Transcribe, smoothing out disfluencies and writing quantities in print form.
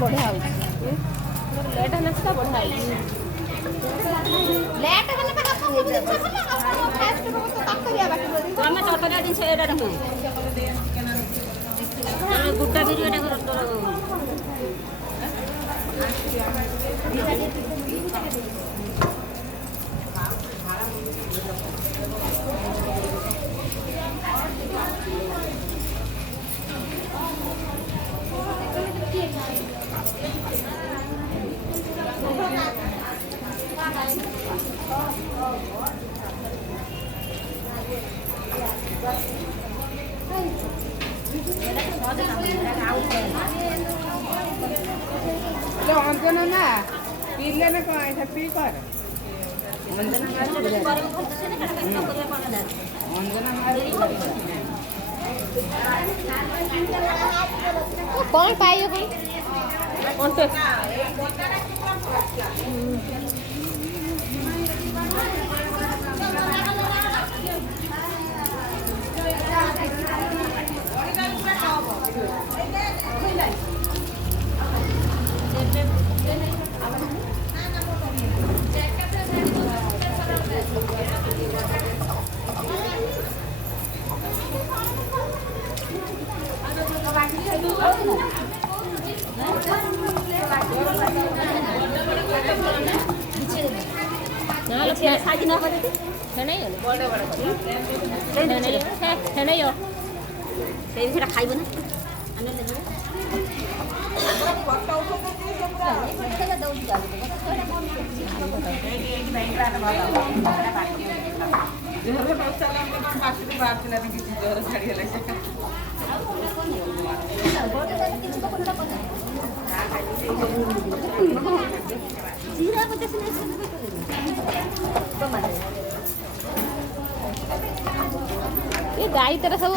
बढ़िया लेट है ना बढ़िया लेट ଆମେ ଚଟରା ଜିନିଷ ଏଇଟା ନୁହେଁ ଗୁଟା ବିରି ଏଇଟା अंजना ना पीले में कौन है पी कर अंजना कौन पाइयो कौन तो साजी ना पड़े है नहीं बड़े बड़े है नहीं हो से सेटा खाइबो ना आने ले फोटो उठो के दो ये गाई तरह सब